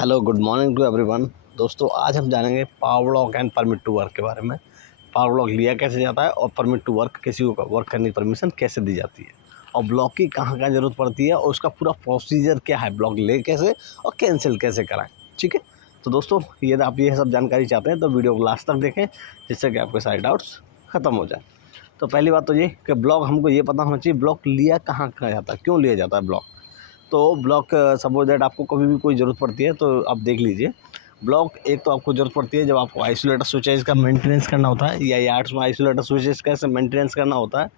Hello good morning to everyone. दोस्तों आज हम जानेंगे power lock and permit to work के बारे में। पावर लॉक लिया कैसे जाता है और परमिट टू वर्क किसी को वर्क करने की परमिशन कैसे दी जाती है और ब्लॉक की कहाँ कहाँ ज़रूरत पड़ती है और उसका पूरा प्रोसीजर क्या है, ब्लॉक ले कैसे और कैंसिल कैसे कराएं। ठीक है, तो दोस्तों यदि आप ये सब जानकारी चाहते हैं तो वीडियो को लास्ट तक देखें जिससे कि आपके सारे डाउट्स ख़त्म हो जाए। तो पहली बात तो ये कि ब्लॉक हमको ये पता होना चाहिए ब्लॉक लिया कहाँ कहाँ जाता है, क्यों लिया जाता है ब्लॉक। तो ब्लॉक सपोज दैट आपको कभी भी कोई ज़रूरत पड़ती है तो आप देख लीजिए। ब्लॉक एक तो आपको ज़रूरत पड़ती है जब आपको आइसोलेटर स्विचेज का मेंटेनेंस करना होता है या यार्ड्स में आइसोलेटर स्विचेज का मेंटेनेंस करना होता है,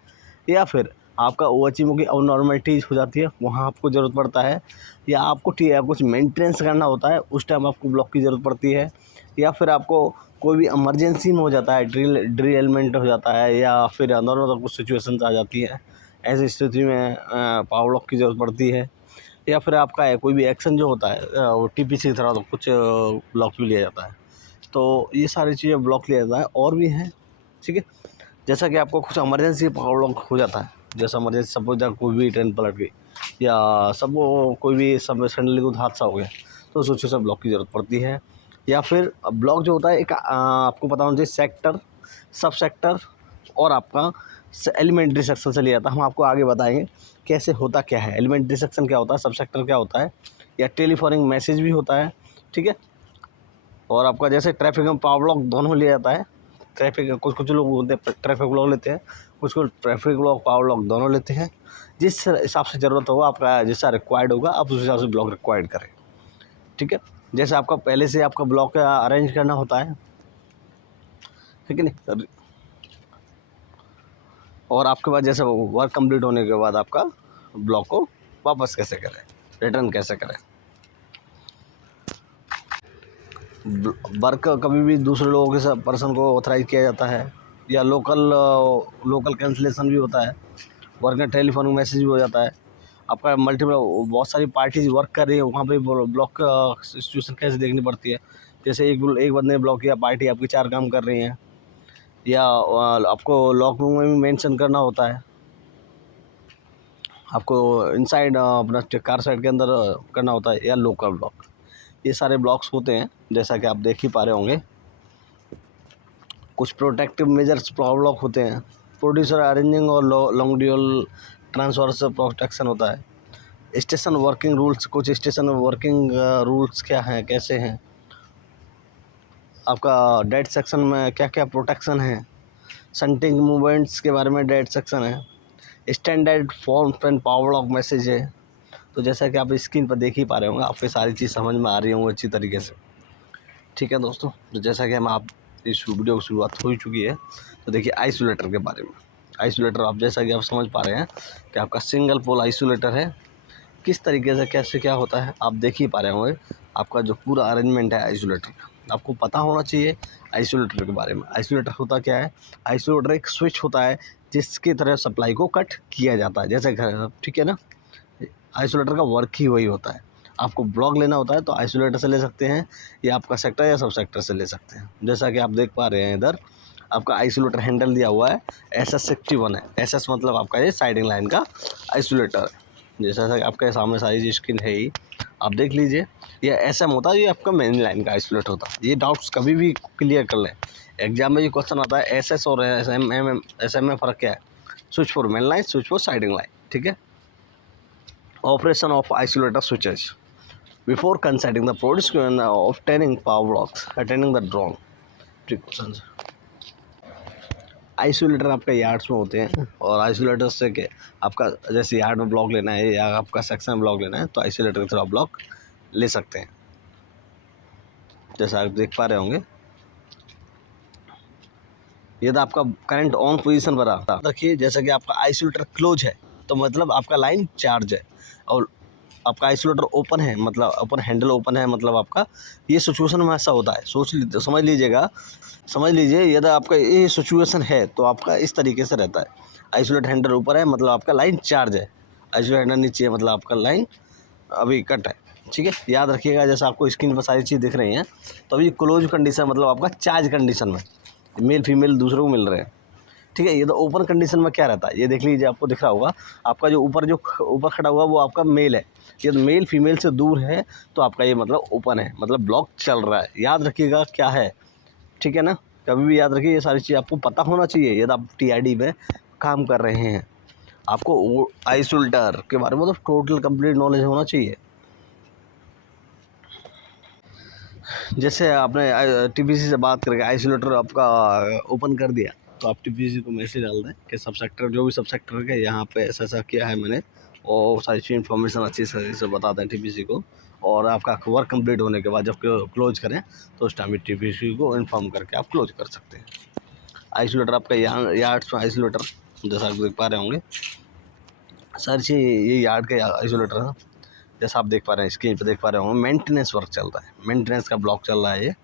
या फिर आपका ओएचएमओ की अबनॉर्मलिटीज़ हो जाती है वहाँ आपको ज़रूरत पड़ता है, या आपको कुछ मेंटेनेंस करना होता है उस टाइम आपको ब्लॉक की ज़रूरत पड़ती है, या फिर आपको कोई भी इमरजेंसी में हो जाता है, ड्रिल एलिमेंट हो जाता है, या फिर अंदर कुछ सिचुएशंस आ जाती है। ऐसी स्थिति में पावर लॉक की ज़रूरत पड़ती है, या फिर आपका है कोई भी एक्शन जो होता है वो टीपीसी की तरह तो कुछ ब्लॉक भी लिया जाता है। तो ये सारी चीज़ें ब्लॉक लिया जाता है और भी हैं। ठीक है, जैसा कि आपको कुछ इमरजेंसी पावर लॉक हो जाता है, जैसा इमरजेंसी सपोज दैट कोई भी ट्रेन पलट गई या सब कोई भी सब सडनली कुछ हादसा हो गया तो उस सिचुएशन में ब्लॉक की ज़रूरत पड़ती है। या फिर ब्लॉक जो होता है एक आपको पता होना चाहिए सेक्टर, सब सेक्टर और आपका एलिमेंट्री सेक्शन से लिया जाता है। हम आपको आगे बताएंगे कैसे होता क्या है, एलिमेंट्री सेक्शन क्या होता है, सब सेक्टर क्या होता है, या टेलीफोनिक मैसेज भी होता है। ठीक है, और आपका जैसे ट्रैफिक में पावर ब्लॉक दोनों लिया जाता है। ट्रैफिक कुछ कुछ लोग होते हैं ट्रैफिक ब्लॉक लेते हैं, कुछ कुछ ट्रैफिक ब्लॉक पावर ब्लॉक दोनों लेते हैं। जिस हिसाब से ज़रूरत होगा आपका जैसा रिक्वायर्ड होगा आप उस हिसाब से ब्लॉक रिक्वायर्ड करें। ठीक है, जैसे आपका पहले से आपका ब्लॉक अरेंज करना होता है, ठीक है नहीं, और आपके बाद जैसे वर्क कंप्लीट होने के बाद आपका ब्लॉक को वापस कैसे करें, रिटर्न कैसे करें। वर्क कभी भी दूसरे लोगों के साथ पर्सन को ऑथराइज किया जाता है, या लोकल कैंसिलेशन भी होता है, वर्क में टेलीफोन मैसेज भी हो जाता है। आपका मल्टीपल बहुत सारी पार्टीज वर्क कर रही है वहाँ पे ब्लॉक सिचुएशन कैसे देखनी पड़ती है। जैसे एक बंदे ने ब्लॉक किया, पार्टी आपकी 4 काम कर रही हैं, या आपको लॉक रूम में भी मेंशन करना होता है, आपको इनसाइड अपना कार साइड के अंदर करना होता है, या लोकल ब्लॉक। ये सारे ब्लॉक्स होते हैं जैसा कि आप देख ही पा रहे होंगे। कुछ प्रोटेक्टिव मेजर्स पावर ब्लॉक होते हैं, प्रोड्यूसर अरेंजिंग और लॉन्ग ड्यूल ट्रांसफर से प्रोटेक्शन होता है। स्टेशन वर्किंग रूल्स, कुछ स्टेशन वर्किंग रूल्स क्या हैं, कैसे हैं, आपका डेड सेक्शन में क्या क्या प्रोटेक्शन है, संटिंग मूवमेंट्स के बारे में डेड सेक्शन है, standard form and power lock message है। तो जैसा कि आप स्क्रीन पर देख ही पा रहे होंगे, आपको सारी चीज़ समझ में आ रही होंगी अच्छी तरीके से। ठीक है दोस्तों, तो जैसा कि हम आप इस वीडियो की शुरुआत हो चुकी है, तो देखिए आइसोलेटर के बारे में। आइसोलेटर आप जैसा कि आप समझ पा रहे हैं कि आपका सिंगल पोल आइसोलेटर है। किस तरीके से कैसे क्या होता है आप देख ही पा रहे होंगे। आपका जो पूरा अरेंजमेंट है आइसोलेटर का, आपको पता होना चाहिए आइसोलेटर के बारे में। आइसोलेटर होता क्या है, आइसोलेटर एक स्विच होता है जिसकी तरह सप्लाई को कट किया जाता है जैसे घर, ठीक है ना। आइसोलेटर का वर्क ही वही होता है। आपको ब्लॉक लेना होता है तो आइसोलेटर से ले सकते हैं, या आपका सेक्टर या सब सेक्टर से ले सकते हैं। जैसा कि आप देख पा रहे हैं इधर आपका आइसोलेटर हैंडल दिया हुआ है, SS61 है। SS मतलब आपका ये साइडिंग लाइन का आइसोलेटर है। जैसा कि आपके सामने सारी स्क्रीन है ही, आप देख लीजिए। ये SM होता है, ये आपका मेन लाइन का आइसोलेटर होता है। ये डाउट्स कभी भी क्लियर कर लें, एग्जाम में ये क्वेश्चन आता है SS और SM में फ़र्क क्या है। Switch for main line, switch for siding line. ठीक है, operation of isolator switches before considering the products and obtaining power blocks, attending the drawn precautions। Isolator आपका यार्ड्स में होते हैं, और आइसोलेटर से के आपका जैसे यार्ड में ब्लॉक लेना है या आपका सेक्शन में ब्लॉक लेना है तो आइसोलेटर के थ्रू आप ब्लॉक ले सकते हैं। जैसा आप देख पा रहे होंगे, यदि आपका करंट ऑन पोजीशन पर आता रखिए, जैसा कि आपका आइसोलेटर क्लोज है तो मतलब आपका लाइन चार्ज है, और आपका आइसोलेटर ओपन है मतलब ओपन हैंडल ओपन है मतलब आपका ये सिचुएशन में ऐसा होता है। समझ लीजिए यदि आपका ये सिचुएशन है तो आपका इस तरीके से रहता है। आइसोलेटर हैंडल ऊपर है मतलब आपका लाइन चार्ज है, आइसोलेटर हैंडल नीचे है मतलब आपका लाइन अभी कट है। ठीक है, याद रखिएगा। जैसे आपको स्क्रीन पर सारी चीज़ दिख रही हैं तो अभी क्लोज कंडीशन मतलब आपका चार्ज कंडीशन में मेल फीमेल दूसरों को मिल रहे हैं। ठीक है। ये तो ओपन कंडीशन में क्या रहता है, ये देख लीजिए, आपको दिख रहा होगा, आपका जो ऊपर खड़ा हुआ वो आपका मेल है, ये मेल फीमेल से दूर है, तो आपका ये मतलब ओपन है, मतलब ब्लॉक चल रहा है। याद रखिएगा क्या है, ठीक है ना, कभी भी याद रखिए, ये सारी चीज़ आपको पता होना चाहिए यदि आप टीआईडी में काम कर रहे हैं। आपको आइसोलेटर के बारे में तो टोटल कंप्लीट नॉलेज होना चाहिए। जैसे आपने टीपीसी से बात करके आइसोलेटर आपका ओपन कर दिया, तो आप टीपीसी को मैसेज डाल दें कि सब सेक्टर, जो भी सब सेक्टर के यहाँ पे ऐसा ऐसा किया है मैंने, और सारी चीज़ इन्फॉर्मेशन अच्छी से बता दें टीपीसी को। और आपका वर्क कंप्लीट होने के बाद जब क्लोज करें तो उस टाइम टीपीसी को इन्फॉर्म करके आप क्लोज कर सकते हैं। आइसोलेटर आपका यार्ड्स में आइसोलेटर, जैसा आप देख पा रहे होंगे, सारी चीज़ ये यार्ड के आइसोलेटर है। जैसा आप देख पा रहे हैं, स्क्रीन पे देख पा रहे होंगे, मेंटेनेंस वर्क चल रहा है, मेंटेनेंस का ब्लॉक चल रहा है ये।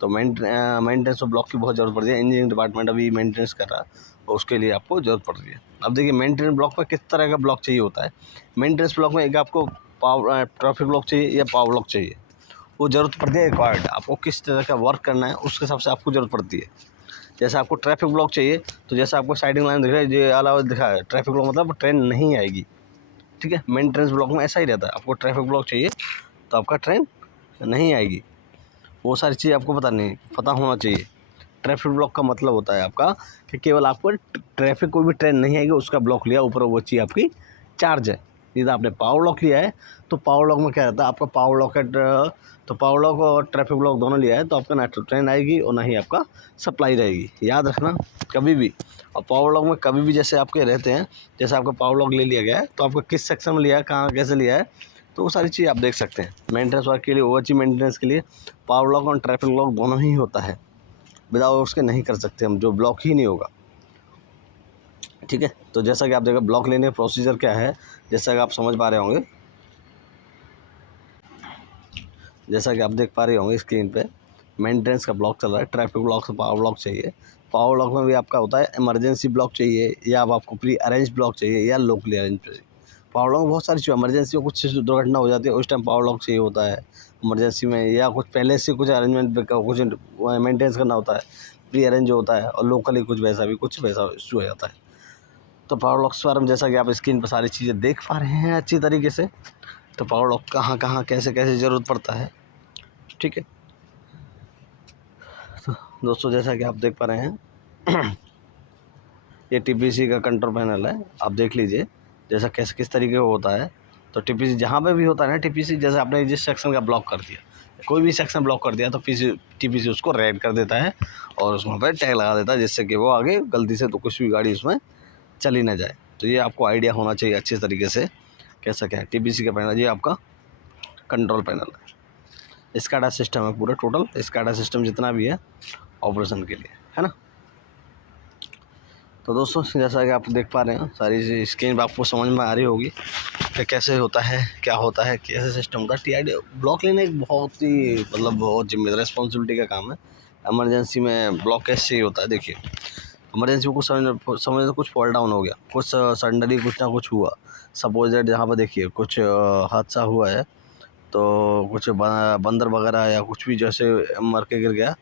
तो मेंटेनेंस और ब्लॉक की बहुत ज़रूरत पड़ती है। इंजीनियरिंग डिपार्टमेंट अभी मेंटेनेंस कर रहा है, और उसके लिए आपको ज़रूरत पड़ रही है। अब देखिए, मेंटेनेंस ब्लॉक में किस तरह का ब्लॉक चाहिए होता है। मेंटेनेंस ब्लॉक में एक आपको ट्रैफिक ब्लॉक चाहिए या पावर ब्लॉक चाहिए, वो ज़रूरत पड़ती है रिक्वायर्ड, आपको किस तरह का वर्क करना है उसके हिसाब से आपको ज़रूरत पड़ती है। जैसे आपको ट्रैफिक ब्लॉक चाहिए, तो जैसे आपको साइडिंग लाइन दिख रहा है, ये अलावा दिखा है ट्रैफिक ब्लॉक, मतलब ट्रेन नहीं आएगी, ठीक है। मेंटेनेंस ब्लॉक में ऐसा ही रहता है, आपको ट्रैफिक ब्लॉक चाहिए तो आपका ट्रेन नहीं आएगी। वो सारी चीज़ आपको पता होना चाहिए। ट्रैफिक ब्लॉक का मतलब होता है आपका कि केवल आपको ट्रैफिक, कोई भी ट्रेन नहीं आएगी उसका ब्लॉक लिया, ऊपर वो चीज़ आपकी चार्ज है। यदि आपने पावर ब्लॉक लिया है तो पावर ब्लॉक में क्या रहता है, आपका पावर ब्लॉक तो पावर ब्लॉक और ट्रैफिक ब्लॉक दोनों लिया है तो आपका ना ट्रेन आएगी और ना ही आपका सप्लाई रहेगी, याद रखना कभी भी। और पावर ब्लॉक में कभी भी जैसे आपके रहते हैं, जैसे आपका पावर ब्लॉक ले लिया गया है तो आपको किस सेक्शन में लिया है, कहाँ कैसे लिया है, तो वो सारी चीज़ आप देख सकते हैं। मेंटेनेंस वर्क के लिए, ओवरऑल मेंटेनेंस के लिए पावर ब्लॉक और ट्रैफिक ब्लॉक दोनों ही होता है, विदाउट उसके नहीं कर सकते हम, जो ब्लॉक ही नहीं होगा, ठीक है। तो जैसा कि आप देखो ब्लॉक लेने का प्रोसीजर क्या है, जैसा कि आप समझ पा रहे होंगे, जैसा कि आप देख पा रहे होंगे स्क्रीन पे, मेंटेनेंस का ब्लॉक चल रहा है, ट्रैफिक ब्लॉक से पावर ब्लॉक चाहिए। पावर ब्लॉक में भी आपका होता है इमरजेंसी ब्लॉक चाहिए, या आपको प्री अरेंज ब्लॉक चाहिए, या लोकली अरेंज चाहिए। पावर ब्लॉक में बहुत सारी चीज़, इमरजेंसी में कुछ दुर्घटना हो जाती है उस टाइम पावर ब्लॉक चाहिए होता है इमरजेंसी में, या कुछ पहले से कुछ अरेंजमेंट कुछ मेंटेनेंस करना होता है, प्री अरेंज होता है, और लोकली कुछ वैसा इशू हो जाता है। तो पावर ब्लॉक के बारे में जैसा कि आप स्क्रीन पर सारी चीज़ें देख पा रहे हैं अच्छी तरीके से, तो पावर ब्लॉक कहाँ कहाँ कैसे कैसे ज़रूरत पड़ता है, ठीक है। तो दोस्तों, जैसा कि आप देख पा रहे हैं ये टीपीसी का कंट्रोल पैनल है, आप देख लीजिए जैसा कैसे किस तरीके का होता है। तो टीपीसी जहाँ पे भी होता है ना, टीपीसी जैसे आपने जिस सेक्शन का ब्लॉक कर दिया, कोई भी सेक्शन ब्लॉक कर दिया, तो टीपीसी उसको रेड कर देता है और उसमें पर टैग लगा देता है, जिससे कि वो आगे गलती से तो कुछ भी गाड़ी उसमें चली ना जाए। तो ये आपको आइडिया होना चाहिए अच्छे तरीके से कैसा क्या है टीपीसी का पैनल। ये आपका कंट्रोल पैनल है, स्काडा सिस्टम है पूरा, टोटल स्काडा सिस्टम जितना भी है ऑपरेशन के लिए, है ना। तो दोस्तों, जैसा कि आप देख पा रहे हैं सारी स्क्रीन पर आपको समझ में आ रही होगी कि कैसे होता है, क्या होता है, कैसे सिस्टम होता है। टीआईडी ब्लॉक लेना एक बहुत ही मतलब बहुत जिम्मेदार रिस्पॉन्सिबिलिटी का काम है। इमरजेंसी में ब्लॉक कैसे होता है, देखिए इमरजेंसी में कुछ समझ कुछ फॉल डाउन हो गया, कुछ सडनली कुछ ना कुछ हुआ, सपोज दैट जहाँ पर देखिए कुछ हादसा हुआ है, तो कुछ बंदर वगैरह या कुछ भी जैसे मर के गिर गया,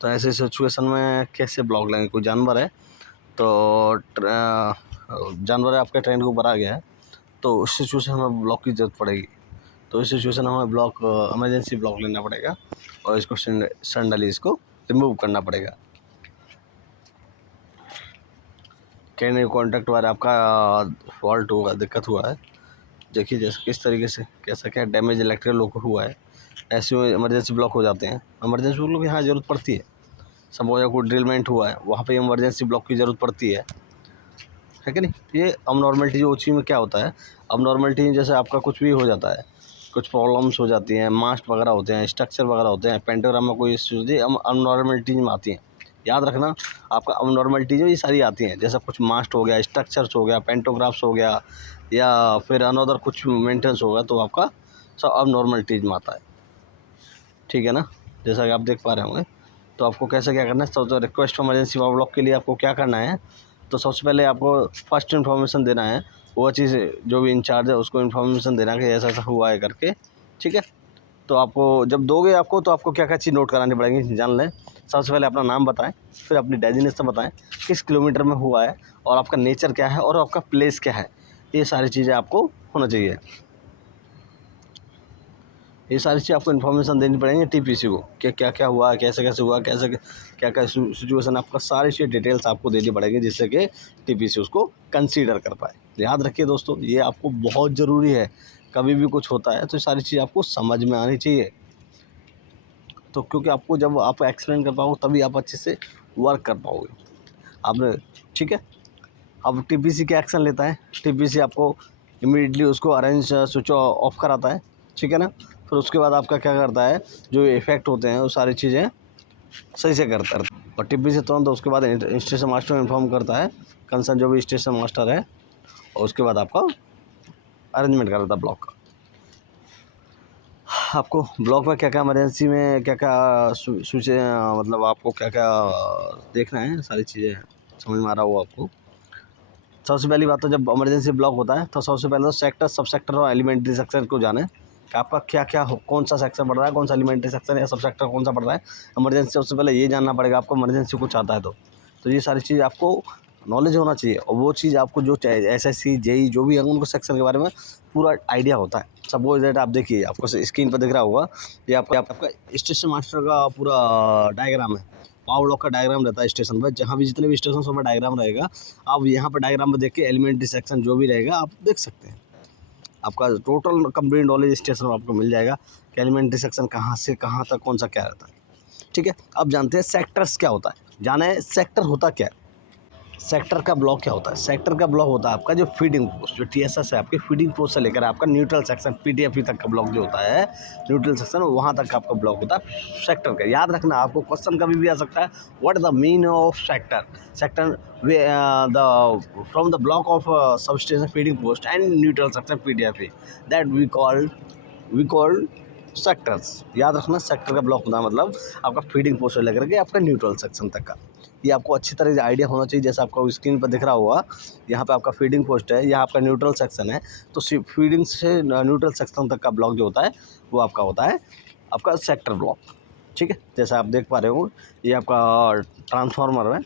तो ऐसे सिचुएशन में कैसे ब्लॉक लेंगे। कोई जानवर है तो जानवर आपके ट्रेन के ऊपर आ गया है, तो उस सिचुएशन में ब्लॉक की ज़रूरत पड़ेगी। तो इस सिचुएशन में हमें ब्लॉक इमरजेंसी ब्लॉक लेना पड़ेगा और इसको सडनली इसको रिमूव करना पड़ेगा। कैन कॉन्टैक्ट वाला आपका फॉल्ट हुआ, दिक्कत हुआ है, देखिए जैसे किस तरीके से कैसा क्या डैमेज इलेक्ट्रिकल को हुआ है, ऐसे इमरजेंसी ब्लॉक हो जाते हैं। इमरजेंसी ब्लॉक यहाँ ज़रूरत पड़ती है, सपोज कोई ड्रिलमेंट हुआ है, वहाँ पे इमरजेंसी ब्लॉक की ज़रूरत पड़ती है कि नहीं। ये अब चीज़ में क्या होता है, अब जैसे आपका कुछ भी हो जाता है, कुछ प्रॉब्लम्स हो जाती हैं, मास्ट वगैरह होते हैं, स्ट्रक्चर वगैरह होते हैं, पेंटोग्राम में कोई इश्यूज होती है, अब में आती हैं। याद रखना, आपका अब ये सारी आती हैं, जैसा कुछ मास्ट हो गया, स्ट्रक्चर्स हो गया, पेंटोग्राफ्स हो गया, या फिर अनदर कुछ मेंटेनेंस होगा, तो आपका सब अब में आता है, ठीक है ना। जैसा कि आप देख पा रहे होंगे, तो आपको कैसे क्या करना है, तो request for emergency power block के लिए आपको क्या करना है, तो सबसे पहले आपको फर्स्ट इन्फॉर्मेशन देना है, वो चीज़ जो भी इंचार्ज है उसको इन्फॉर्मेशन देना कि ऐसा ऐसा हुआ है करके, ठीक है। तो आपको जब दोगे आपको, तो आपको क्या क्या चीज़ नोट करानी पड़ेंगी, जान लें। सबसे पहले अपना नाम बताएं, फिर अपनी डेजिग्नेशन बताएं, किस किलोमीटर में हुआ है, और आपका नेचर क्या है, और आपका प्लेस क्या है। ये सारी चीज़ें आपको होना चाहिए। ये सारी चीज़ आपको इन्फॉर्मेशन देनी पड़ेंगी टीपीसी को, कि क्या क्या हुआ, कैसे कैसे हुआ, कैसे क्या क्या सिचुएशन, आपका सारी चीज़ डिटेल्स आपको देनी पड़ेगी, जिससे कि टीपीसी उसको कंसीडर कर पाए। याद रखिए दोस्तों, ये आपको बहुत ज़रूरी है। कभी भी कुछ होता है तो सारी चीज़ आपको समझ में आनी चाहिए। तो क्योंकि आपको जब आप एक्सप्लेन कर पाओगे तभी आप अच्छे से वर्क कर पाओगे। आपने ठीक है। अब टीपीसी क्या एक्शन लेता है, टीपीसी आपको इमीडिएटली उसको अरेंज स्विच ऑफ कराता है, ठीक है ना। फिर उसके बाद आपका क्या करता है, जो इफेक्ट होते हैं वो सारी चीज़ें सही से करता है। और टीपीसी तुरंत उसके बाद स्टेशन मास्टर को इन्फॉर्म करता है, कंसर्न जो भी स्टेशन मास्टर है, और उसके बाद आपका अरेंजमेंट करता है ब्लॉक का। आपको ब्लॉक में क्या क्या इमरजेंसी में क्या क्या स्विच, मतलब आपको क्या क्या देखना है, सारी चीज़ें समझ में आ रहा हो आपको। सबसे पहली बात तो जब इमरजेंसी ब्लॉक होता है तो सबसे पहले तो सेक्टर, सब सेक्टर और एलिमेंट्री सेक्शन को जाने कि आपका क्या क्या कौन सा सेक्शन पड़ रहा है, कौन सा एलिमेंट्री सेक्शन या सब सेक्टर कौन सा पड़ रहा है। इमरजेंसी सबसे पहले ये जानना पड़ेगा आपको, इमरजेंसी कुछ आता है तो ये सारी चीज़ आपको नॉलेज होना चाहिए। और वो चीज़ आपको जो एसएससी जेई जो भी है उनको सेक्शन के बारे में पूरा आइडिया होता है। सपोज दैट आप देखिए, आपको स्क्रीन पर दिख रहा होगा, ये आपका स्टेशन मास्टर का पूरा डायग्राम है। पावर ब्लॉक का डायग्राम रहता है स्टेशन पर, जहाँ भी जितने भी स्टेशन उसमें डायग्राम रहेगा। आप यहाँ पर डायग्राम में देख के एलिमेंट्री सेक्शन जो भी रहेगा आप देख सकते हैं। आपका टोटल कंप्लीट नॉलेज स्टेशन में आपको मिल जाएगा कि एलिमेंट्री सेक्शन कहाँ से कहाँ तक कौन सा क्या रहता है। ठीक है। अब जानते हैं सेक्टर्स क्या होता है। जाने सेक्टर होता क्या है। सेक्टर का ब्लॉक क्या होता है। सेक्टर का ब्लॉक होता है आपका जो फीडिंग पोस्ट, जो टीएसएस है आपके फीडिंग पोस्ट से लेकर आपका न्यूट्रल सेक्शन पीटीएफई तक का ब्लॉक जो होता है, न्यूट्रल सेक्शन वहाँ तक का आपका ब्लॉक होता है सेक्टर का। याद रखना, आपको क्वेश्चन कभी भी आ सकता है, what is the mean of sector. Sector the from the block of substation feeding post and neutral section PTFE, that we called sectors. याद रखना, सेक्टर का ब्लॉक होता है मतलब आपका फीडिंग पोस्ट से लेकर के आपका न्यूट्रल सेक्शन तक का। ये आपको अच्छी तरह से आइडिया होना चाहिए। जैसे आपको स्क्रीन पर दिख रहा होगा, यहाँ पे आपका फीडिंग पोस्ट है, यहाँ आपका न्यूट्रल सेक्शन है। तो फीडिंग से न्यूट्रल सेक्शन तक का ब्लॉक जो होता है वो आपका होता है आपका सेक्टर ब्लॉक। ठीक है। जैसा आप देख पा रहे हो, ये आपका ट्रांसफार्मर है,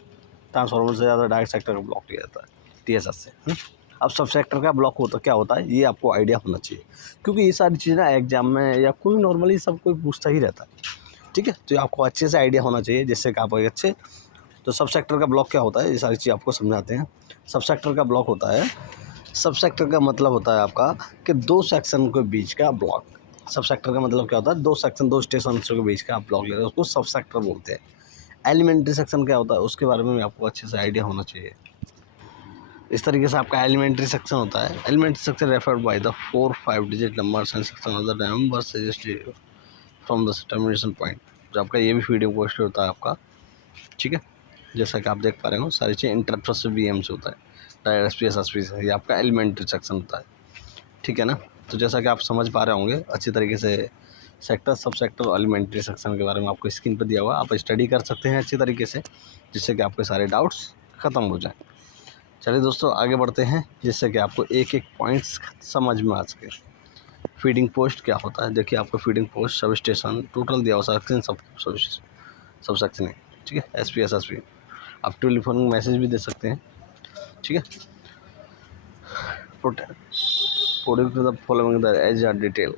ट्रांसफार्मर से ज़्यादा डायरेक्ट सेक्टर का ब्लॉक लिया जाता है टीएसएस से। अब सब सेक्टर का ब्लॉक होता क्या होता है, ये आपको आइडिया होना चाहिए, क्योंकि ये सारी चीज़ें ना एग्जाम में या कोई नॉर्मली सब कोई पूछता ही रहता है। ठीक है। तो आपको अच्छे से आइडिया होना चाहिए, जिससे कि आप अच्छे। तो सब सेक्टर का ब्लॉक क्या होता है, ये सारी चीज़ आपको समझाते हैं। सब सेक्टर का ब्लॉक होता है, सब सेक्टर का मतलब होता है आपका कि दो सेक्शन के बीच का ब्लॉक। सब सेक्टर का मतलब क्या होता है, दो सेक्शन, दो स्टेशन के बीच का आप ब्लॉक ले रहे हो, उसको सब सेक्टर बोलते हैं। एलिमेंट्री सेक्शन क्या होता है, उसके बारे में भी आपको अच्छे से आइडिया होना चाहिए। इस तरीके से आपका एलिमेंट्री सेक्शन होता है। Elementary section referred by the 4-5 digit numbers and section of the number suggested from the termination point. जो आपका ये भी फीडिंग पोस्ट होता है आपका। ठीक है। जैसा कि आप देख पा रहे हो, सारी चीज़ इंटरप्ट से वीएम से होता है, डायरेक्ट एसपीएस एसपी से। ये आपका एलिमेंट्री सेक्शन होता है। ठीक है ना। तो जैसा कि आप समझ पा रहे होंगे अच्छी तरीके से, सेक्टर, सब सेक्टर और एलिमेंट्री सेक्शन के बारे में आपको स्क्रीन पर दिया हुआ, आप स्टडी कर सकते हैं अच्छी तरीके से, जिससे कि आपके सारे डाउट्स ख़त्म हो जाएं। चलिए दोस्तों, आगे बढ़ते हैं, जिससे कि आपको एक एक पॉइंट्स समझ में आ सके। फीडिंग पोस्ट क्या होता है। देखिए, आपको feeding post substation total दिया हुआ सेक्शन, सब सेक्शन है। ठीक है। एसपीएस एसपी आप टेलीफोन मैसेज भी दे सकते हैं। ठीक है। Product the following the as are detail.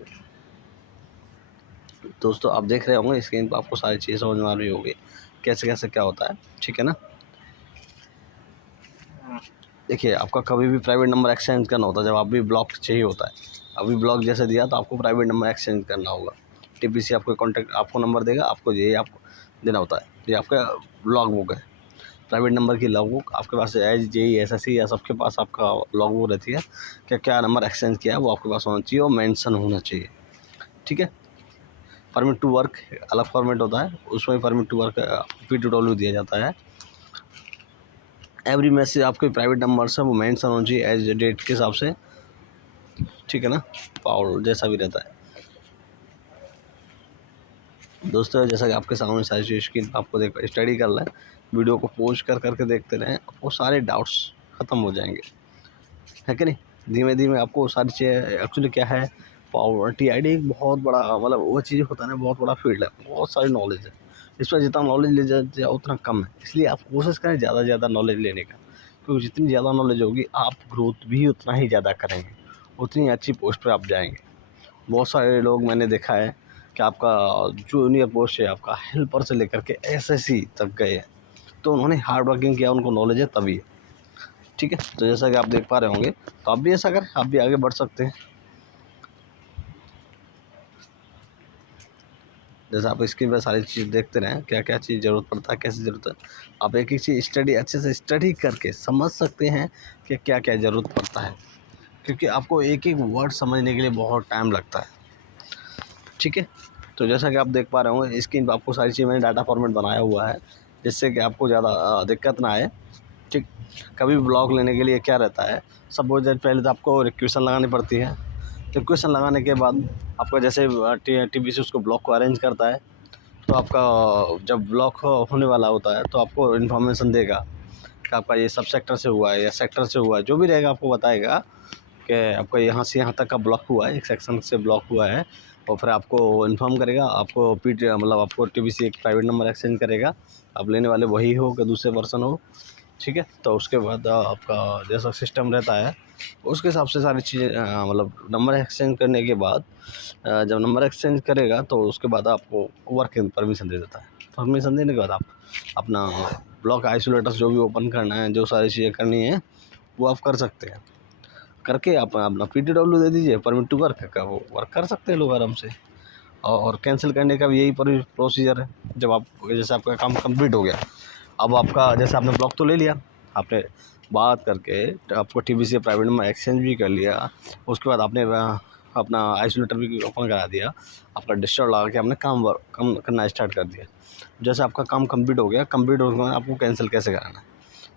दोस्तों, आप देख रहे होंगे स्क्रीन पर, आपको सारी चीज़ें समझ में आ रही होगी कैसे कैसे क्या होता है। ठीक है ना। देखिए, आपका कभी भी प्राइवेट नंबर एक्सचेंज करना होता है, जब आप भी ब्लॉक चाहिए होता है। अभी ब्लॉक जैसे दिया तो आपको प्राइवेट नंबर एक्सचेंज करना होगा। टीपीसी आपको कॉन्टैक्ट, आपको नंबर देगा, आपको ये आपको देना होता है। ये आपका लॉग बुक है, प्राइवेट नंबर की लॉग बुक आपके पास एज जेई एसएससी या सबके पास आपका लॉग बुक रहती है। क्या क्या नंबर एक्सचेंज किया है वो आपके पास होना चाहिए और मेंशन होना चाहिए। ठीक है। परमिट टू वर्क अलग फॉर्मेट होता है, उसमें परमिट टू वर्क P2W दिया जाता है। एवरी मैसेज आपके प्राइवेट नंबर से वो मेंशन होना चाहिए एज डेट के हिसाब से। ठीक है ना। पावर जैसा भी रहता है दोस्तों, जैसा कि आपके सामने सारी चीज़ स्क्रीन पर आपको देख स्टडी कर लें, वीडियो को पॉज कर करके देखते रहें, आपको सारे डाउट्स ख़त्म हो जाएंगे, है कि नहीं। धीमे धीमे आपको सारी चीज़ें, एक्चुअली क्या है, पावर TID एक बहुत बड़ा मतलब वो चीज़ होता है ना, बहुत बड़ा फील्ड है, बहुत सारी नॉलेज है। इस पर जितना नॉलेज ले जाओ उतना कम है, इसलिए आप कोशिश करें ज़्यादा से ज़्यादा नॉलेज लेने का, क्योंकि जितनी ज़्यादा नॉलेज होगी आप ग्रोथ भी उतना ही ज़्यादा करेंगे, उतनी अच्छी पोस्ट पर आप जाएंगे। बहुत सारे लोग मैंने देखा है कि आपका जूनियर पोस्ट है, आपका हेल्पर से लेकर के SSC तक गए हैं, तो उन्होंने हार्ड वर्किंग किया, उनको नॉलेज है तभी है। ठीक है, तो जैसा कि आप देख पा रहे होंगे, तो आप भी ऐसा करें, आप भी आगे बढ़ सकते हैं। जैसे आप स्क्रीन पर सारी चीज़ देखते रहें, क्या क्या चीज़ ज़रूरत पड़ता है, कैसे ज़रूरत है, आप एक एक चीज़ स्टडी अच्छे से स्टडी करके समझ सकते हैं कि क्या क्या ज़रूरत पड़ता है, क्योंकि आपको एक एक वर्ड समझने के लिए बहुत टाइम लगता है। ठीक है, तो जैसा कि आप देख पा रहे होंगे स्क्रीन पर आपको सारी चीज़ मैंने डाटा फॉर्मेट बनाया हुआ है, जिससे कि आपको ज़्यादा दिक्कत ना आए। ठीक, कभी भी ब्लॉग लेने के लिए क्या रहता है, सपोज पहले तो आपको रिक्वेशन लगानी पड़ती है। रिक्वेशन लगाने के बाद आपका जैसे TBC उसको ब्लॉक को अरेंज करता है, तो आपका जब ब्लॉक होने वाला होता है तो आपको इन्फॉर्मेशन देगा कि आपका ये सब सेक्टर से हुआ है या सेक्टर से हुआ है, जो भी रहेगा आपको बताएगा कि आपका यहाँ से यहाँ तक का ब्लॉक हुआ है, एक सेक्शन से ब्लॉक हुआ है, और फिर आपको इन्फॉर्म करेगा। आपको मतलब आपको TBC एक प्राइवेट नंबर एक्सचेंज करेगा, आप लेने वाले वही हो कि दूसरे पर्सन हो। ठीक है, तो उसके बाद आपका जैसा सिस्टम रहता है उसके हिसाब से सारी चीज़ें मतलब नंबर एक्सचेंज करने के बाद जब नंबर एक्सचेंज करेगा तो उसके बाद आपको वर्क परमिशन दे देता है। परमिशन देने के बाद आप अपना ब्लॉक आइसोलेटर्स जो भी ओपन करना है, जो सारी चीज़ें करनी है वो आप कर सकते हैं। करके आप अपना PTW दे दीजिए, परमिट टू वर्क का, वो वर्क कर सकते हैं लोग आराम से। और कैंसिल करने का भी यही प्रोसीजर है। जब आप जैसे आपका काम कंप्लीट हो गया, अब आपका जैसे आपने ब्लॉक तो ले लिया, आपने बात करके आपको TBC प्राइवेट में एक्सचेंज भी कर लिया, उसके बाद आपने अपना आइसोलेटर भी ओपन करा दिया, आपका डिस्चार्ज लगा के आपने काम करना स्टार्ट कर दिया। जैसे आपका काम कंप्लीट हो गया, कंप्लीट होने के बाद आपको कैंसिल कैसे कराना है,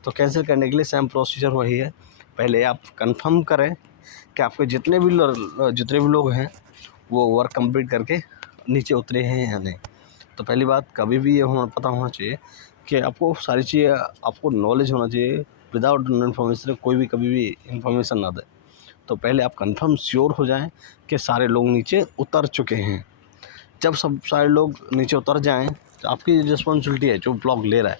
तो कैंसिल करने के लिए सेम प्रोसीजर वही है। पहले आप कंफर्म करें कि आपके जितने भी लोग हैं वो वर्क कंप्लीट करके नीचे उतरे हैं या नहीं। तो पहली बात, कभी भी ये पता होना चाहिए कि आपको सारी चीज़ें, आपको नॉलेज होना चाहिए। विदाउट इन्फॉर्मेशन कोई भी कभी भी इन्फॉर्मेशन ना दे। तो पहले आप कंफर्म श्योर हो जाएं कि सारे लोग नीचे उतर चुके हैं। जब सब सारे लोग नीचे उतर जाएं तो आपकी रिस्पॉन्सिबिलिटी है, जो ब्लॉक ले रहा है,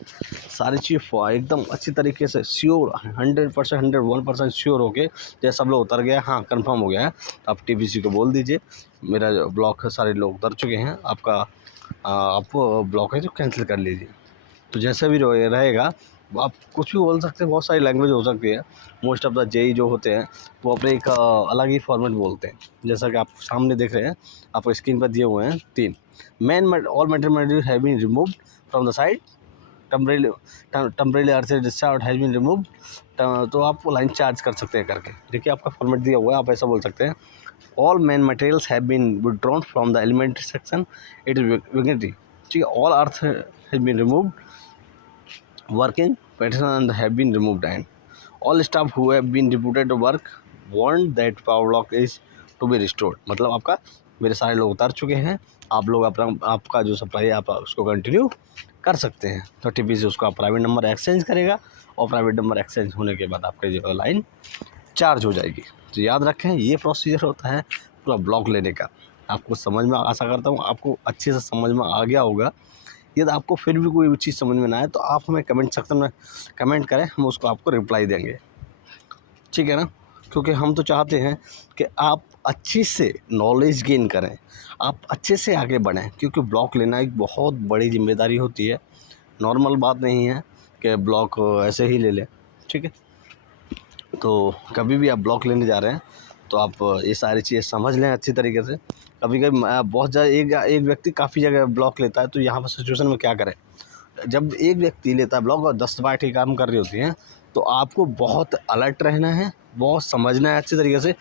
सारी चीज़ एकदम अच्छी तरीके से श्योर 100% 101% श्योर हो के, जैसे सब लोग उतर गया, हाँ कंफर्म हो गया है, तो आप TBC को बोल दीजिए मेरा जो ब्लॉक है सारे लोग उतर चुके हैं, आपका आप ब्लॉक है जो कैंसिल कर लीजिए। तो जैसे भी रहेगा वो आप कुछ भी बोल सकते हैं, बहुत सारी लैंग्वेज हो सकती है। मोस्ट ऑफ द जेई जो होते हैं वो अपने एक अलग ही फॉर्मेट बोलते हैं, जैसा कि आप सामने देख रहे हैं, आपको स्क्रीन पर दिए हुए हैं 3 all material have been removed from the side, temporary earth discharge has been removed. तो आप लाइन चार्ज कर सकते हैं करके, देखिए आपका फॉर्मेट दिया हुआ है, आप ऐसा बोल सकते हैं all main materials have been withdrawn from the elementary section, it is विग्निटी। ठीक है, all earth has been removed, working pattern have been removed, and all staff who have been reported to work warned that power block is to be restored। मतलब आपका मेरे सारे लोग उतार चुके हैं, आप लोग अपना आपका जो सप्लाई है आप उसको कंटिन्यू कर सकते हैं। तो TBC उसको आप प्राइवेट नंबर एक्सचेंज करेगा, और प्राइवेट नंबर एक्सचेंज होने के बाद आपकी जो लाइन चार्ज हो जाएगी। तो याद रखें, ये प्रोसीजर होता है पूरा ब्लॉक लेने का। आपको समझ में, आशा करता हूँ आपको अच्छे से समझ में आ गया होगा। यदि आपको फिर भी कोई चीज़ समझ में ना आए तो आप हमें कमेंट सेक्शन में कमेंट करें, हम उसको आपको रिप्लाई देंगे। ठीक है ना, क्योंकि हम तो चाहते हैं कि आप अच्छी से नॉलेज गेन करें, आप अच्छे से आगे बढ़ें, क्योंकि ब्लॉक लेना एक बहुत बड़ी जिम्मेदारी होती है। नॉर्मल बात नहीं है कि ब्लॉक ऐसे ही ले लें। ठीक है, तो कभी भी आप ब्लॉक लेने जा रहे हैं तो आप ये सारी चीज़ें समझ लें अच्छी तरीके से। कभी कभी बहुत ज़्यादा एक व्यक्ति काफ़ी जगह ब्लॉक लेता है, तो यहाँ पर सिचुएशन में क्या करें, जब एक व्यक्ति लेता है ब्लॉक और 10 पार्टी काम कर रही होती हैं, तो आपको बहुत अलर्ट रहना है, बहुत समझना है अच्छी तरीके से।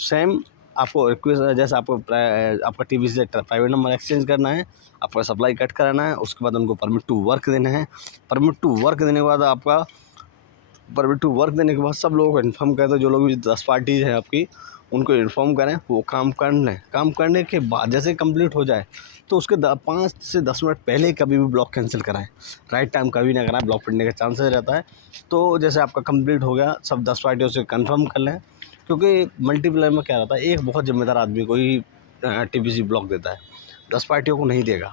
सेम आपको रिक्वेस्ट, जैसे आपको आपका TBC से प्राइवेट नंबर एक्सचेंज करना है, आपका सप्लाई कट कराना है, उसके बाद उनको परमिट टू वर्क देना है। परमिट टू वर्क देने के बाद आपका परमिट टू वर्क देने के बाद सब लोगों को इन्फॉर्म करें, तो जो लोग भी 10 पार्टीज हैं आपकी उनको इन्फॉर्म करें, वो काम कर लें। काम करने के बाद जैसे कंप्लीट हो जाए तो उसके 5 से 10 मिनट पहले कभी भी ब्लॉक कैंसिल कराएं। राइट टाइम कभी ना कराएं, ब्लॉक पड़ने का चांसेस रहता है। तो जैसे आपका कंप्लीट हो गया, सब 10 पार्टियों से कंफर्म कर लें क्योंकि मल्टीप्लायर में क्या रहता है, एक बहुत जिम्मेदार आदमी को ही टीपीसी ब्लॉक देता है, 10 पार्टियों को नहीं देगा,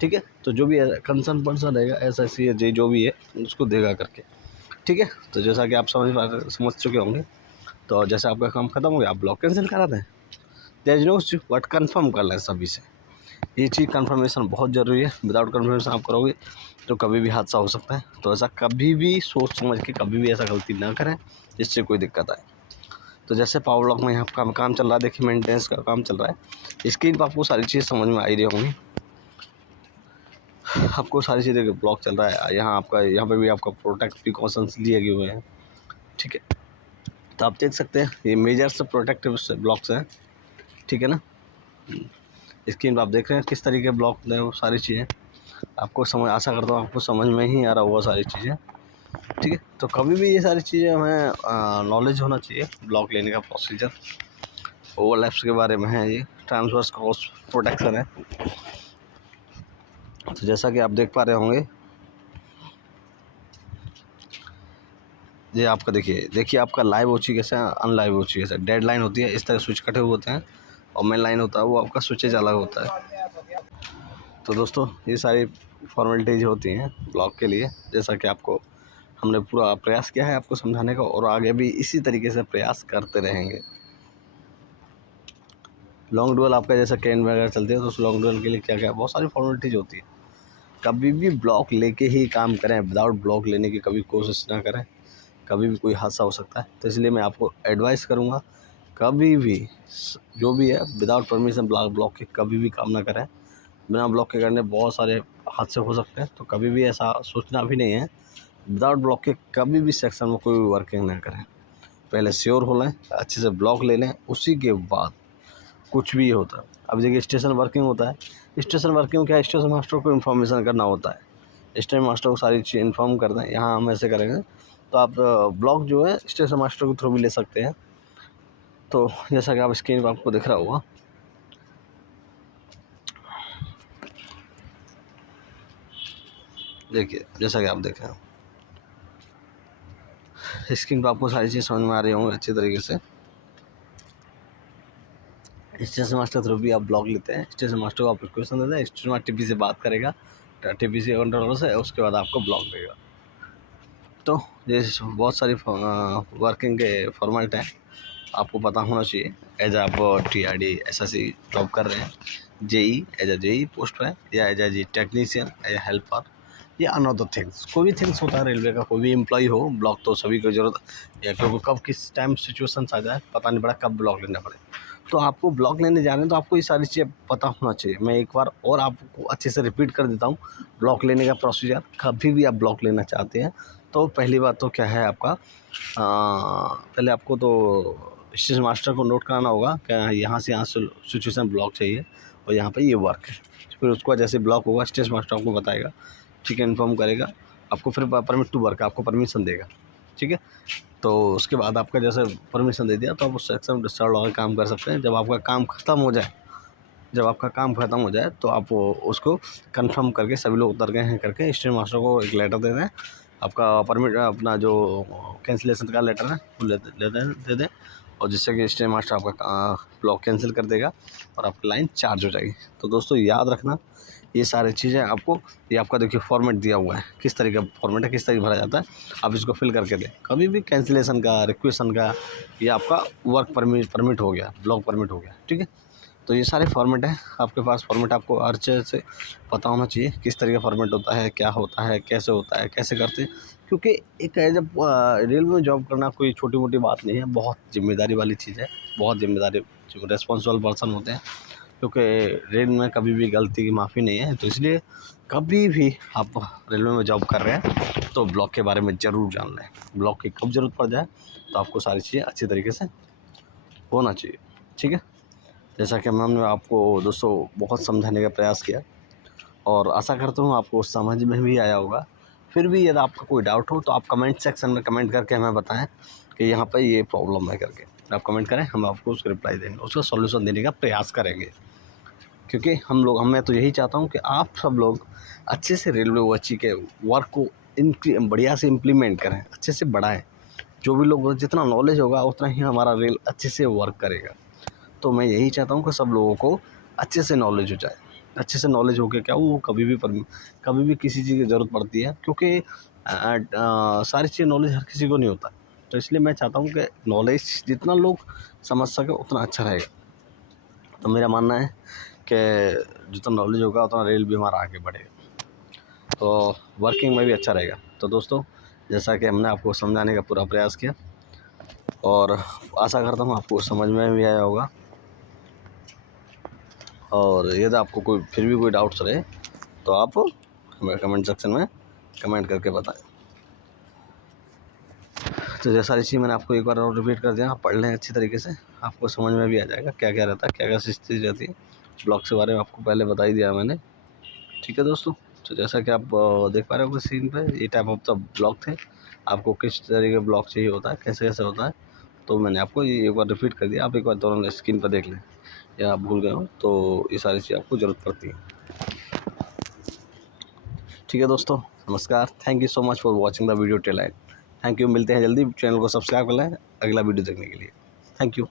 ठीक है। तो जो भी कंसर्न पर्सन रहेगा, एसएससी जे जो भी है उसको देगा करके, ठीक है। तो जैसा कि आप समझ चुके होंगे, तो जैसे आपका काम खत्म हो गया, आप ब्लॉक कैंसिल करा दें, there is no issue, but confirm कर लें सभी से। ये चीज़ कन्फर्मेशन बहुत ज़रूरी है, विदाउट कन्फर्मेशन आप करोगे तो कभी भी हादसा हो सकता है। तो ऐसा कभी भी सोच समझ के कभी भी ऐसा गलती ना करें जिससे कोई दिक्कत आए। तो जैसे पावर ब्लॉक में यहाँ काम चल रहा है, देखिए मेंटेनेंस का काम चल रहा है, स्क्रीन पर आपको सारी चीज़ समझ में आ ही रही होंगी, आपको सारी चीज़ें ब्लॉक चल रहा है। यहाँ पे भी आपका प्रोटेक्ट प्रिकॉशंस लिए गए हुए हैं, ठीक है। तो आप देख सकते हैं ये मेजर से प्रोटेक्टिव ब्लॉक्स हैं, ठीक है ना। स्क्रीन पर आप देख रहे हैं किस तरीके के ब्लॉक हैं, वो सारी चीज़ें आपको समझ, आशा करता हूँ आपको समझ में ही आ रहा होगा सारी चीज़ें, ठीक है। तो कभी भी ये सारी चीज़ें हमें नॉलेज होना चाहिए, ब्लॉक लेने का प्रोसीजर, ओवरलैप्स के बारे में है, ये ट्रांसवर्स क्रॉस प्रोटेक्शन है। तो जैसा कि आप देख पा रहे होंगे, ये आपका देखिए आपका लाइव हो चुकी कैसे, अनलाइव हो चुकी कैसे, डेड लाइन होती है, इस तरह स्विच कटे हुए होते हैं, और मेन लाइन होता है वो आपका स्विचेज अलग होता है। तो दोस्तों ये सारी फॉर्मेलिटीज होती हैं ब्लॉक के लिए, जैसा कि आपको हमने पूरा प्रयास किया है आपको समझाने का, और आगे भी इसी तरीके से प्रयास करते रहेंगे। लॉन्ग ड्यूअल आपका जैसा कैन वगैरह चलती है, तो उस लॉन्ग ड्यूअल के लिए क्या क्या बहुत सारी फॉर्मेलिटीज होती है। कभी भी ब्लॉक लेके ही काम करें, विदाउट ब्लॉक लेने की कभी कोशिश ना करें, कभी भी कोई हादसा हो सकता है। तो इसलिए मैं आपको एडवाइस करूँगा, कभी भी जो भी है विदाउट परमिशन ब्लॉक के कभी भी काम ना करें। बिना ब्लॉक के करने बहुत सारे हादसे हो सकते हैं, तो कभी भी ऐसा सोचना भी नहीं है। विदाउट ब्लॉक के कभी भी सेक्शन में कोई भी वर्किंग ना करें, पहले श्योर हो लें, अच्छे से ब्लॉक ले लें, उसी के बाद कुछ भी होता है। अब देखिए स्टेशन वर्किंग होता है, स्टेशन वर्किंग में क्या है, स्टेशन मास्टर को इन्फॉर्मेशन करना होता है, स्टेशन मास्टर को सारी चीज़ इन्फॉर्म कर दें, यहाँ हम ऐसे करेंगे। तो आप ब्लॉक जो है स्टेशन मास्टर के थ्रू भी ले सकते हैं। तो जैसा कि आप स्क्रीन पर आपको दिख रहा होगा, देखिए जैसा कि आप देख रहे हैं स्क्रीन पर आपको सारी चीज़ समझ में आ रही होंगी अच्छी तरीके से। स्टेशन मास्टर थ्रू भी आप ब्लॉक लेते हैं, स्टेशन मास्टर को आप रिक्वेस्ट देते हैं, स्टेशन मास्टर टीपी से बात करेगा, टीपी से कंट्रोलर से, उसके बाद आपको ब्लॉक देगा। तो ये बहुत सारी वर्किंग के फॉर्मेट हैं, आपको पता होना चाहिए। एज आप TRD SSC जॉब कर रहे हैं, JE as a JE post पे, या as a technician, as helper, या अनदर थिंग्स, कोई भी थिंग्स होता है रेलवे का, कोई भी एम्प्लॉय हो, ब्लॉक तो सभी को ज़रूरत है, क्योंकि कब किस टाइम सिचुएशन आ जाए पता नहीं पड़ा, कब ब्लॉक लेना पड़े। तो आपको ब्लॉक लेने जा रहे हैं तो आपको ये सारी चीज़ें पता होना चाहिए। मैं एक बार और आपको अच्छे से रिपीट कर देता हूँ ब्लॉक लेने का प्रोसीजर। कभी भी आप ब्लॉक लेना चाहते हैं तो पहली बात तो क्या है आपका, पहले आपको तो स्टेशन मास्टर को नोट कराना होगा कि यहाँ से सिचुएशन ब्लॉक चाहिए और यहाँ पे ये वर्क है। फिर उसके बाद जैसे ब्लॉक होगा स्टेशन मास्टर आपको बताएगा, ठीक है, इन्फॉर्म करेगा आपको, फिर परमिट टू वर्क आपको परमिशन देगा, ठीक है। तो उसके बाद आपका जैसे परमिशन दे दिया तो आप उस सेक्शन डिस्चार्ज होकर काम कर सकते हैं। जब आपका काम ख़त्म हो जाए तो आप उसको कंफर्म करके सभी लोग उतर गए हैं करके स्टेशन मास्टर को एक लेटर दे दें, आपका परमिट अपना जो कैंसिलेशन का लेटर है वो दे दें, और जिससे कि स्टेशन मास्टर आपका ब्लॉक कैंसिल कर देगा और आपकी लाइन चार्ज हो जाएगी। तो दोस्तों याद रखना ये सारी चीज़ें आपको, ये आपका देखिए फॉर्मेट दिया हुआ है, किस तरीके का फॉर्मेट है, किस तरीके भरा जाता है, आप इसको फिल करके दें। कभी भी कैंसिलेशन का, रिक्वेशन का, ये आपका वर्क परमिट हो गया, ब्लॉक परमिट हो गया, ठीक है। तो ये सारे फॉर्मेट हैं आपके पास, फॉर्मेट आपको हर चीज़ से पता होना चाहिए, किस तरह का फॉर्मेट होता है, क्या होता है, कैसे होता है, कैसे करते हैं। क्योंकि एक है जब रेलवे में जॉब करना कोई छोटी मोटी बात नहीं है, बहुत जिम्मेदारी वाली चीज़ है, बहुत जिम्मेदारी, रिस्पॉन्सिबल पर्सन होते हैं, क्योंकि रेलवे में कभी भी गलती की माफ़ी नहीं है। तो इसलिए कभी भी आप रेलवे में जॉब कर रहे हैं तो ब्लॉक के बारे में ज़रूर जान लें, ब्लॉक की कब ज़रूरत पड़ जाए तो आपको सारी चीज़ें अच्छी तरीके से होना चाहिए, ठीक है। जैसा कि मैंने आपको दोस्तों बहुत समझाने का प्रयास किया और आशा करता हूँ आपको समझ में भी आया होगा। फिर भी यदि आपका कोई डाउट हो तो आप कमेंट सेक्शन में कमेंट करके हमें बताएं कि यहाँ पर ये प्रॉब्लम है करके, आप कमेंट करें, हम आपको उसका रिप्लाई देंगे, उसका सॉल्यूशन देने का प्रयास करेंगे। क्योंकि मैं तो यही चाहता हूँ कि आप सब लोग अच्छे से रेलवे वॉची के वर्क को बढ़िया से इम्प्लीमेंट करें, अच्छे से बढ़ाएँ। जो भी लोग जितना नॉलेज होगा उतना ही हमारा रेल अच्छे से वर्क करेगा। तो मैं यही चाहता हूँ कि सब लोगों को अच्छे से नॉलेज हो जाए। अच्छे से नॉलेज हो के क्या वो कभी भी किसी चीज़ की ज़रूरत पड़ती है, क्योंकि सारी चीज़ नॉलेज हर किसी को नहीं होता। तो इसलिए मैं चाहता हूँ कि नॉलेज जितना लोग समझ सके उतना अच्छा रहेगा। तो मेरा मानना है कि जितना नॉलेज होगा उतना रेल भी हमारा आगे बढ़ेगा, तो वर्किंग में भी अच्छा रहेगा। तो दोस्तों, जैसा कि हमने आपको समझाने का पूरा प्रयास किया और आशा करता हूँ आपको समझ में भी आया होगा। और यदि आपको कोई फिर भी कोई डाउट्स रहे तो आप हमें कमेंट सेक्शन में कमेंट करके बताएं। तो जैसा सारी चीज़ मैंने आपको एक बार और रिपीट कर दिया, आप पढ़ लें अच्छी तरीके से, आपको समझ में भी आ जाएगा क्या क्या रहता है, क्या क्या चीज़ रहती है। ब्लॉक के बारे में आपको पहले बता ही दिया मैंने। ठीक है दोस्तों, तो जैसा कि आप देख पा रहे हो स्क्रीन पे, ये टाइप ऑफ द ब्लॉक थे। आपको किस तरीके का ब्लॉक चाहिए होता है, कैसे कैसे होता है, तो मैंने आपको ये एक बार रिपीट कर दिया। आप एक बार दोनों स्क्रीन पर देख लें, या आप भूल गए हो तो ये सारी चीज़ आपको ज़रूरत पड़ती है। ठीक है दोस्तों, नमस्कार। Thank you so much for watching the video till and. Thank you. मिलते हैं जल्दी। चैनल को सब्सक्राइब कर लें अगला वीडियो देखने के लिए। Thank you.